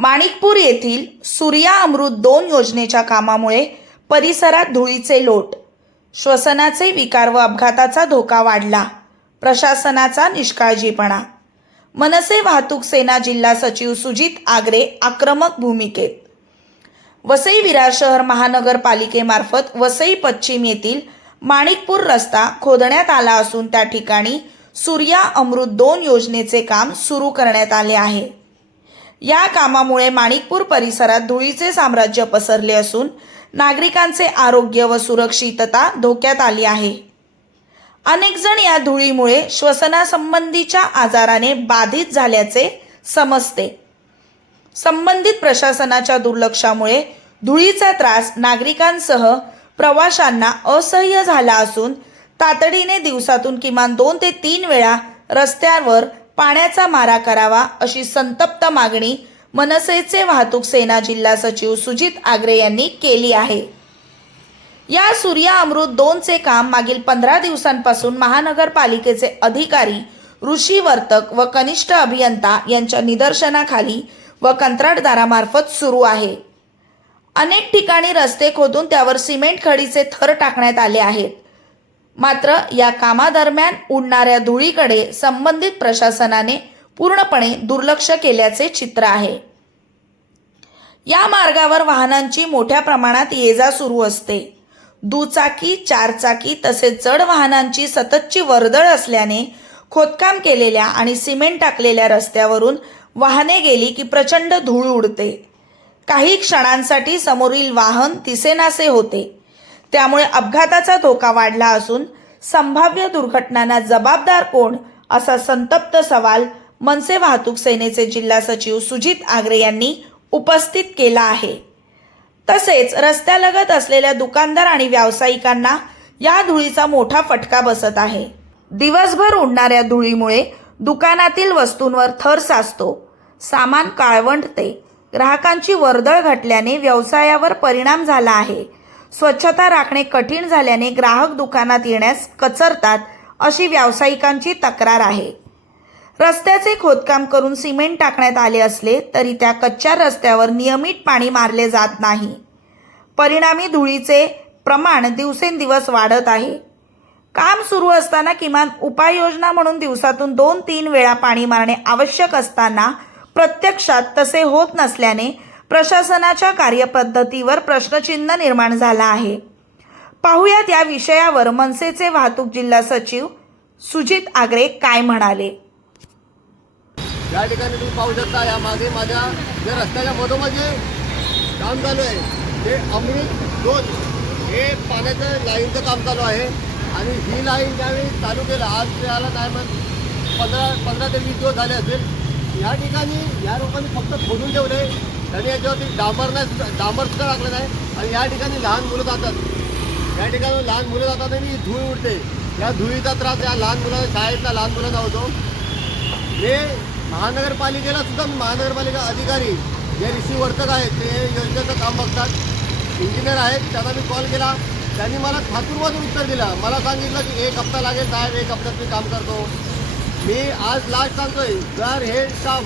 माणिकपूर येथील सूर्या अमृत 2 योजनेच्या कामामुळे परिसरात धुळीचे लोट, श्वसनाचे विकार व अपघाताचा धोका वाढला. प्रशासनाचा निष्काळजीपणा. मनसे वाहतूक सेना जिल्हा सचिव सुजित आगरे आक्रमक भूमिकेत. वसई विरार शहर महानगरपालिकेमार्फत वसई पश्चिम येथील माणिकपूर रस्ता खोदण्यात आला असून त्या ठिकाणी सूर्या अमृत 2 योजनेचे काम सुरू करण्यात आले आहे. या कामामुळे माणिकपूर परिसरात धुळीचे साम्राज्य पसरले असून नागरिकांचे आरोग्य व सुरक्षितता धोक्यात आली आहे. अनेक जण या धुळीमुळे श्वसनासंबंधीच्या आजाराने बाधित झाल्याचे समजते. संबंधित प्रशासनाच्या दुर्लक्षामुळे धुळीचा त्रास नागरिकांसह प्रवाशांना असह्य झाला असून तातडीने दिवसातून किमान 2 ते 3 वेळा रस्त्यावर पाण्याचा मारा करावा अशी संतप्त मागणी मनसेचे वाहतूक सेना जिल्हा सचिव सुजित आगरे यांनी केली आहे. या सूर्या अमृत 2चे काम मागील 15 दिवसांपासून महानगरपालिकेचे अधिकारी, ऋषी वर्तक व कनिष्ठ अभियंता यांच्या निदर्शनाखाली व कंत्राटदारामार्फत सुरू आहे. अनेक ठिकाणी रस्ते खोदून त्यावर सिमेंट खडीचे थर टाकण्यात आले आहेत. मात्र या कामादरम्यान उडणाऱ्या धुळीकडे संबंधित प्रशासनाने पूर्णपणे दुर्लक्ष केल्याचे चित्र आहे. या मार्गावर वाहनांची मोठ्या प्रमाणात ये-जा सुरू असते. दुचाकी, 4 चाकी तसेच जड वाहनांची सततची वर्दळ असल्याने खोदकाम केलेल्या आणि सिमेंट टाकलेल्या रस्त्यावरून वाहने गेली की प्रचंड धूळ उडते. काही क्षणांसाठी समोरील वाहन दिसेनासे होते. त्यामुळे अपघाताचा धोका वाढला असून संभाव्य दुर्घटनांना जबाबदार कोण असा संतप्त सवाल मनसे वाहतूक सेनेचे जिल्हा सचिव सुजित आगरे यांनी उपस्थित केला आहे. तसेच रस्त्यालगत असलेल्या दुकानदार आणि व्यावसायिकांना या धुळीचा मोठा फटका बसत आहे. दिवसभर उडणाऱ्या धुळीमुळे दुकानातील वस्तूंवर थर साचतो, सामान काळवंटते, ग्राहकांची वर्दळ घटल्याने व्यवसायावर परिणाम झाला आहे. स्वच्छता राखणे कठीण झाल्याने ग्राहक दुकानात येण्यास कचरतात अशी व्यावसायिकांची तक्रार आहे. रस्त्याचे खोदकाम करून सिमेंट टाकण्यात आले असले तरी त्या कच्च्या रस्त्यावर नियमित पाणी मारले जात नाही. परिणामी धुळीचे प्रमाण दिवसेंदिवस वाढत आहे. काम सुरू असताना किमान उपाययोजना म्हणून दिवसातून 2-3 वेळा पाणी मारणे आवश्यक असताना प्रत्यक्षात तसे होत नसल्याने प्रशासनाच्या कार्यपद्धतीवर प्रश्नचिन्ह निर्माण झाला आहे. पाहुयात या विषयावर मनसेचे वाहतूक जिल्हा सचिव सुजित आगरे काय म्हणाले. या ठिकाणी तुम्ही पाहू शकता, या मागे माझ्या ज्या रस्त्याच्या मधोमध जे काम चालू आहे ते अमृत 2 हे पाण्याचं लाईनचं काम चालू आहे. आणि ही लाईन ज्यावेळी चालू केलं, आज त्याला नाही मग 15 ते 20 दिवस झाले असेल. या ठिकाणी या लोकांनी फक्त खोदून ठेवले, त्यांनी याच्यावरती डांबर सुद्धा टाकलं नाही. आणि या ठिकाणी लहान मुलं जातात, या ठिकाणी लहान मुलं जातात आणि धूळ उडते. या धुळीचा त्रास या लहान मुलांना, शाळेतल्या लहान मुलांना होतो. हे महानगरपालिकेला सुद्धा, महानगरपालिका अधिकारी जे ऋषी वर्तक आहेत ते योजनेचं काम बघतात, इंजिनियर आहेत, त्यांना मी कॉल केला. त्यांनी मला खातूरमधून उत्तर दिलं. मला सांगितलं की 1 हप्ता लागेल साहेब, 1 हप्त्यात मी काम करतो. मी आज लास्ट सांगतोय, जर हे काम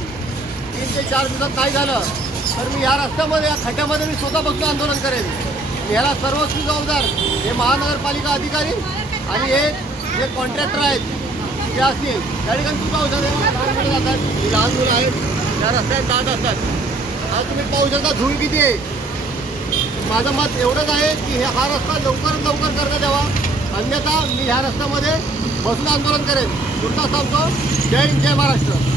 3 ते 4 दिवसात नाही झालं तर मी या रस्त्यामध्ये, या खड्ड्यामध्ये मी स्वतः बघतो आंदोलन करेन. ह्याला सर्वस्वी जबाबदार हे महानगरपालिका अधिकारी आणि हे जे कॉन्ट्रॅक्टर आहेत ते असतील. त्या ठिकाणी तुम्ही पाहू शकता लहान मुलं जातात, ही लहान मुलं आहेत, त्या रस्त्यात जात असतात. आज तुम्ही पाहू शकता धूळ किती आहे. माझं मत एवढंच आहे की हा रस्ता लवकरात लवकर करण्यात यावा, अन्यथा मी ह्या रस्त्यामध्ये बसून आंदोलन करेन. तुर्तास सांगतो, जय हिंद, जय महाराष्ट्र.